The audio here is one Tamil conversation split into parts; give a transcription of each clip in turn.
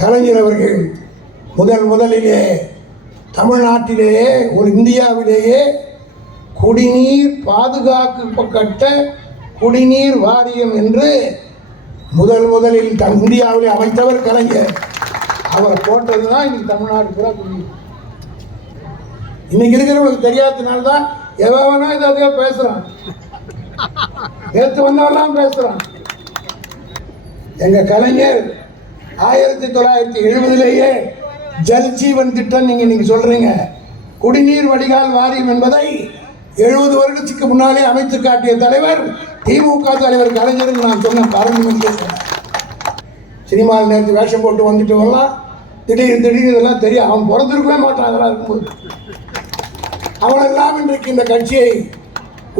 கலைஞர் அவர்கள் முதலிலே தமிழ்நாட்டிலேயே ஒரு இந்தியாவிலேயே குடிநீர் பாதுகாக்கப்பட்ட குடிநீர் வாரியம் என்று முதலில் இந்தியாவிலே அமைத்தவர் கலைஞர். அவர் போட்டது தான் இன்னைக்கு தமிழ்நாடு பூரா குடிநீர். இன்னைக்கு இருக்கிறவங்களுக்கு தெரியாததுனால்தான் எவனா இதை பேசுறான். நேற்று வந்தவெல்லாம் பேசுறான். எங்க கலைஞர் 1970 ஜல் ஜீவன் திட்டம் நீங்க சொல்றீங்க. குடிநீர் வடிகால் வாரியம் என்பதை 70 வருடத்துக்கு முன்னாலே அமைத்து காட்டிய தலைவர் திமுக தலைவர் கலைஞர். நான் சொன்னேன் பாராளுமன்ற சினிமாவில் நேற்று வேஷம் போட்டு வந்துட்டு வரலாம். திடீர்னு இதெல்லாம் தெரியும். அவன் பிறந்திருக்கவே மாட்டான். அதெல்லாம் இருக்கும்போது அவனெல்லாம் இன்றைக்கு இந்த கட்சியை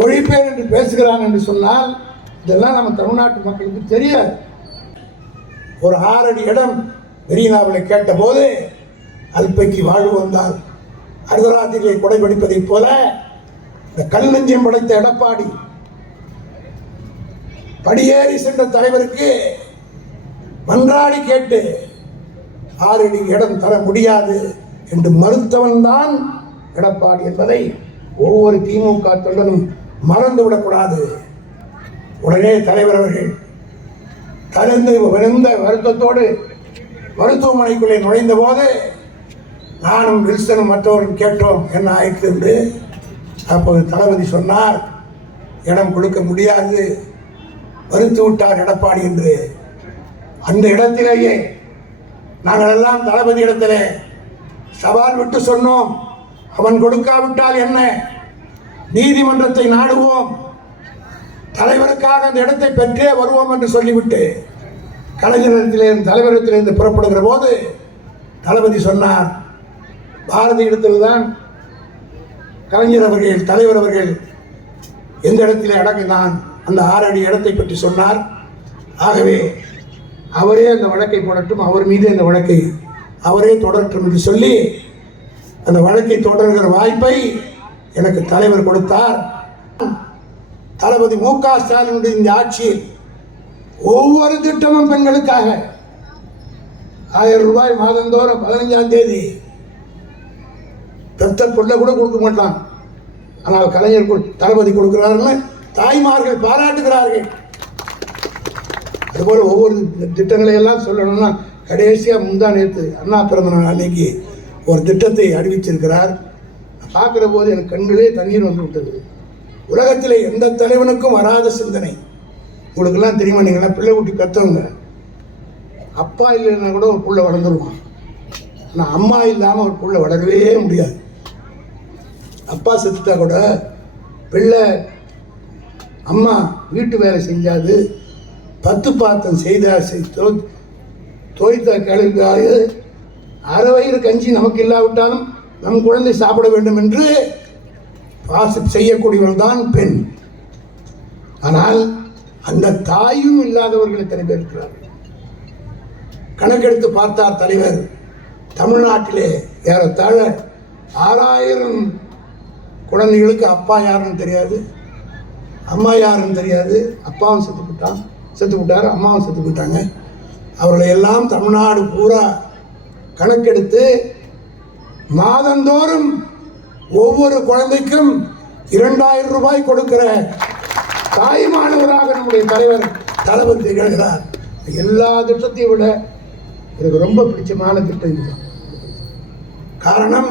ஒழிப்பேன் என்று பேசுகிறான் என்று சொன்னால் இதெல்லாம் நம்ம தமிழ்நாட்டு மக்களுக்கு தெரியாது. ஒரு 6 அடி இடம் மெரினாவில் கேட்டபோது அல்பைக்கு வாழ்வு வந்தால் அர்த்தராத்திரியை கொடைபிடிப்பதைப் போல இந்த கல் நெஞ்சம் படைத்த எடப்பாடி படியேறி சென்ற தலைவருக்கு மன்றாடி கேட்டு 6 அடி இடம் தர முடியாது என்று மறுத்தவன் தான் எடப்பாடி என்பதை ஒவ்வொரு திமுக தொண்டனும் மறந்துவிடக்கூடாது. உடனே தலைவர் அவர்கள் கலந்து விழுந்த வருத்தத்தோடு மருத்துவமனைக்குள்ளே நுழைந்த போது நானும் வில்சனும் மற்றவரும் கேட்டோம் என்ன ஆயிற்று என்று. அப்போது தளபதி சொன்னார், இடம் கொடுக்க முடியாது, மறுத்து விட்டார் எடப்பாடி என்று. அந்த இடத்திலேயே நாங்கள் எல்லாம் தளபதி இடத்திலே சவால் விட்டு சொன்னோம், அவன் கொடுக்காவிட்டால் என்ன, நீதிமன்றத்தை நாடுவோம், தலைவருக்காக அந்த இடத்தை பெற்றே வருவோம் என்று சொல்லிவிட்டு கலைஞரிடத்திலிருந்து தலைவரிடத்திலிருந்து புறப்படுகிற போது தளபதி சொன்னார், பாரதி இடத்தில் தான் கலைஞர் அவர்கள் தலைவர் அவர்கள் எந்த இடத்திலே அடங்கினான் அந்த 6 அடி இடத்தை பற்றி சொன்னார். ஆகவே அவரே அந்த வழக்கை போடட்டும், அவர் மீது அந்த வழக்கை அவரே தொடரட்டும் என்று சொல்லி அந்த வழக்கை தொடர்கிற வாய்ப்பை எனக்கு தலைவர் கொடுத்தார். தளபதி மு.க. ஸ்டாலினுடைய இந்த ஆட்சியில் ஒவ்வொரு திட்டமும் பெண்களுக்காக 1000 ரூபாய் மாதந்தோறும் 15ஆம் தேதி பெத்த பொண்ணை கூட கொடுக்க மாட்டான். ஆனால் கலைஞர் தளபதி கொடுக்கிறார்கள், தாய்மார்கள் பாராட்டுகிறார்கள். அதுபோல ஒவ்வொரு திட்டங்களை எல்லாம் சொல்லணும்னா கடைசியாக முந்தா நேற்று அண்ணா பிறந்த நாள் அன்னைக்கு ஒரு திட்டத்தை அறிவிச்சிருக்கிறார். பார்க்குற போது எனக்கு கண்களே தண்ணீர் வந்து விட்டது. உலகத்தில் எந்த தலைவனுக்கும் வராத சிந்தனை. உங்களுக்கெல்லாம் தெரியுமா, நீங்களாம் பிள்ளை குட்டி கத்தவங்க, அப்பா இல்லைன்னா கூட ஒரு புள்ள வளர்ந்துருவான். ஆனால் அம்மா இல்லாமல் ஒரு புள்ள வளரவே முடியாது. அப்பா செத்துட்டா கூட பிள்ளை அம்மா வீட்டு வேலை செஞ்சாது, 10 பாத்தம் செய்தா தோய்த்த கழுகாது, 6 வயிறு கஞ்சி நமக்கு இல்லாவிட்டாலும் நம் குழந்தை சாப்பிட வேண்டும் என்று செய்யக்கூடியவள் தான் பெண். ஆனால் அந்த தாயும் இல்லாதவர்கள் எத்தனை பேர் இருக்கிறார்கள். கணக்கெடுத்து பார்த்தார் தலைவர், தமிழ்நாட்டிலே ஏறத்தாழ 6000 குழந்தைகளுக்கு அப்பா யாருன்னு தெரியாது, அம்மா யாருன்னு தெரியாது. அப்பாவும் செத்து விட்டார், அம்மாவும் செத்து விட்டாங்க. அவர்களை எல்லாம் தமிழ்நாடு பூரா கணக்கெடுத்து மாதந்தோறும் ஒவ்வொரு குழந்தைக்கும் 2000 ரூபாய் கொடுக்கிற தாய்மானவராக நம்முடைய தலைவர் தளபதி திகழ்கிறார். எல்லா திட்டத்தையும் விட எனக்கு ரொம்ப பிடிச்சமான திட்டம் இதுதான். காரணம்,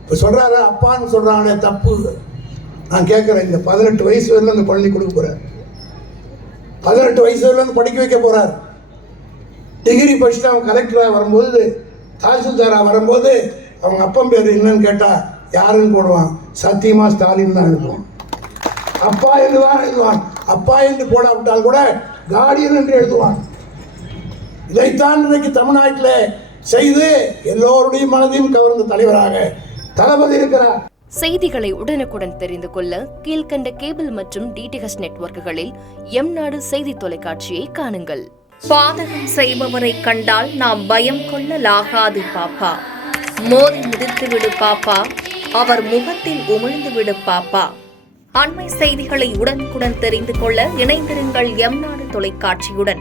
இப்போ சொல்கிறாரு அப்பான்னு சொல்கிறாங்களே தப்பு. நான் கேட்குறேன், இந்த 18 வயசு வரல அந்த குழந்தை கொடுக்க போகிறார், 18 வயசு வரல படிக்க வைக்க போகிறார். டிகிரி படிச்சுட்டு அவன் கலெக்டராக வரும்போது, தாசில்தாராக வரும்போது அவங்க அப்பன் பேர் என்னன்னு கேட்டால் யாருன்னு போடுவான், சத்தியமா ஸ்டாலின் தான் எழுதுவான். அப்பா என்று தான் எழுதுவான். அப்பா என்று போடாவிட்டால் கூட கார்டியன் என்று எழுதுவான். இதைத்தான் இன்றைக்கு தமிழ்நாட்டில் செய்து எல்லோருடைய மனதையும் கவர்ந்த தலைவராக தளபதி இருக்கிறார். செய்திகளை உடனுக்குடன் தெரிந்து கொள்ள கீழ்கண்ட கேபிள் மற்றும் டிடிஎச் நெட்வொர்க்குகளில் எம்நாடு செய்தி தொலைக்காட்சியை காணுங்கள். பாதகம் செய்பவரை கண்டால் நாம் பயம் கொள்ளலாகாது பாப்பா, மோதி மிதித்து விடு பாப்பா, அவர் முகத்தில் உமிழ்ந்து விடு பாப்பா. அண்மை செய்திகளை உடனுக்குடன் தெரிந்து கொள்ள இணைந்திருங்கள் எம்நாடு தொலைக்காட்சியுடன்.